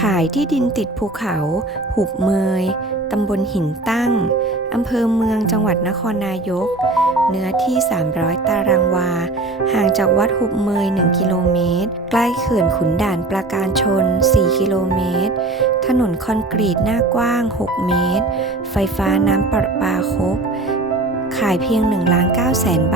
ขายที่ดินติดภูเขา หุบเมย ตำบลหินตั้ง อำเภอเมืองจังหวัดนครนายก เนื้อที่ 300 ตารางวา ห่างจากวัดหุบเมย 1 กิโลเมตร ใกล้เขื่อนขุนด่านปราการชน 4 กิโลเมตร ถนนคอนกรีตหน้ากว้าง 6 เมตร ไฟฟ้าน้ำประปาครบ ขายเพียง1ล้าน9แสนบาท